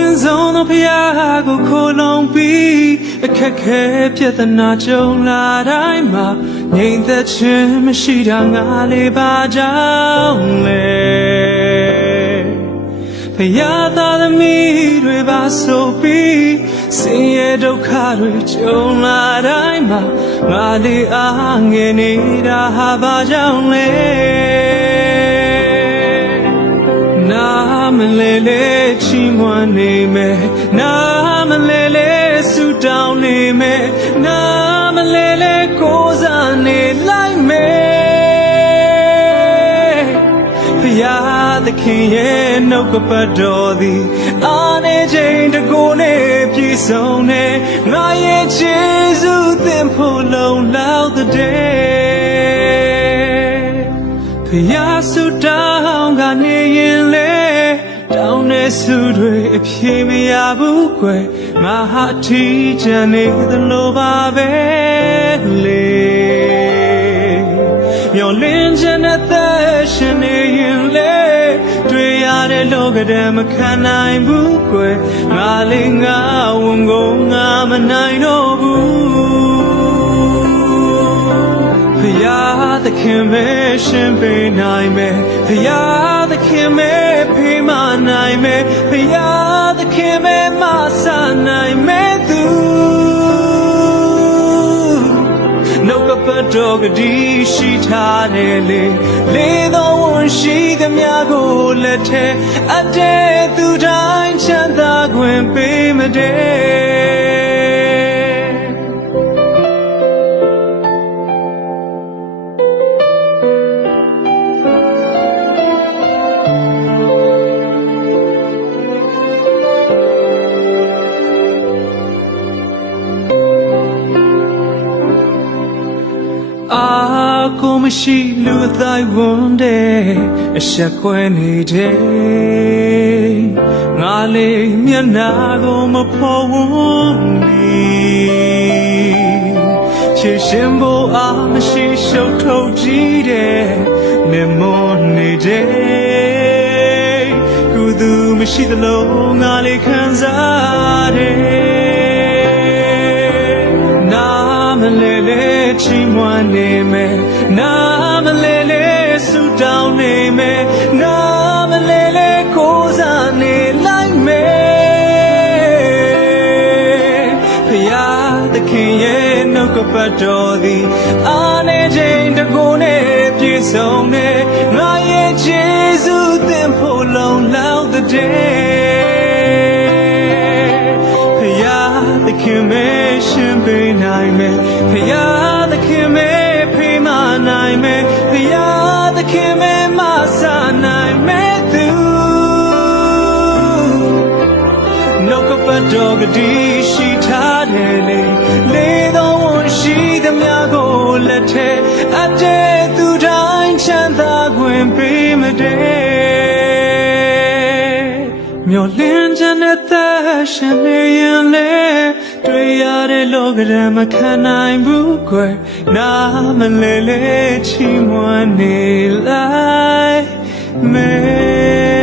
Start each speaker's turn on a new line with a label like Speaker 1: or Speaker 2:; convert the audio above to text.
Speaker 1: အမြင့်ဆုံးသောဖရာကိုခိုးလုံပြီးအခက်ခဲပြဿနာကြုံလာတိုင်းမှာငြိမ်သက်ခြင်းမရှိတာငါလေးပါကြောင်းလေဖရာသားသမီးတွေပါဆိုပြီးဆင်းရဲဒုက္ခတွေကြုံလာတိုင်းမှာငါလေးအားငယ်နေတာဟာပါကြောင်းလေနာ မလဲလဲချီးမွမ်းနေမယ်နာမလဲလဲဆူတောင်းနေမယ်နာမလဲလဲကိုးစားနေလိုက်မယ်ဖရာသခင်ရဲ့နှုတ်ကပတ်တော်သည်အာနေချိန်တကိုယ်နဲ့ပြည့်စုံနေငါရဲ့ခြေဆုသင်ဖို့လုံလောက်တဲ့ဖရာဆုတောင်းကနေရင်လေ တောင်းတဲ့ဆုတွေအဖြေမရဘူးကွယ်ငါဟာအထီးကျန်နေသလိုပါပဲလေမျောလင်းခြင်းနဲ့သက်ရှင်နေရင်လေတွေ့ရတဲ့လောကထဲမခံနိုင်ဘူးကွယ်ငါလေးငါဝန်ကိုငါမနိုင်တော့ဘူးဖယားသခင်ပဲရှင်ပေးနိုင်မယ်ဖယားသခင်ပဲဖေးမ နိုင်မယ်ဖယားသခင်ပဲမဆနိုင်မယ်သူနှုတ်ကပတ်တော်ကတိရှိထားတယ်လေလေးသောဝန်ရှိသမျှကိုလက်ထဲအတဲသူတိုင်းချမ်းသာခွင့်ပေးမတဲ့ ကိုမရှိလူအတိုင်းဝန်တဲ့အဆက်ခွဲနေတဲ့ငါလေးမျက်နာကိုမဖော်ဝန်းမီချစ်ရှင်ဖို့အားမရှိရှုပ်ထုတ်ကြည့်တဲ့နေမွန်နေတဲ့ကုသူမရှိသလိုငါလေးခံစားတယ် ချီးမွမ်းနေမယ်နာမလဲလဲဆူတောင်းနေမယ်နာမလဲလဲကိုးစားနေလိုက်မယ်ဖယားသခင်ရဲ့နှုတ်ကပတ်တော်သည်အာနေခြင်းတကိုယ်နဲ့ပြည့်စုံနေငါရဲ့ခြေဆုသင်ဖို့လုံလောက်တဲ့ဖယားသခင်မဲရှင်ပေးနိုင်မယ်ဖယား တ်ကပတ်တော်ကတိရှိထားတယ်လေလေးသောဝန်ရှိသမျှကိုလက်ထဲအတဲသူတိုင်းချမ်းသာခွင့်ပေးမတဲ့မျောလင်းခြင်းနဲ့သက်ရှင်နေရင်လေတွေ့ရတဲ့လောကရမခံနိုင်ဘူးကွယ်နာမလဲလဲချီးမွမ်းနေလိုက်မယ်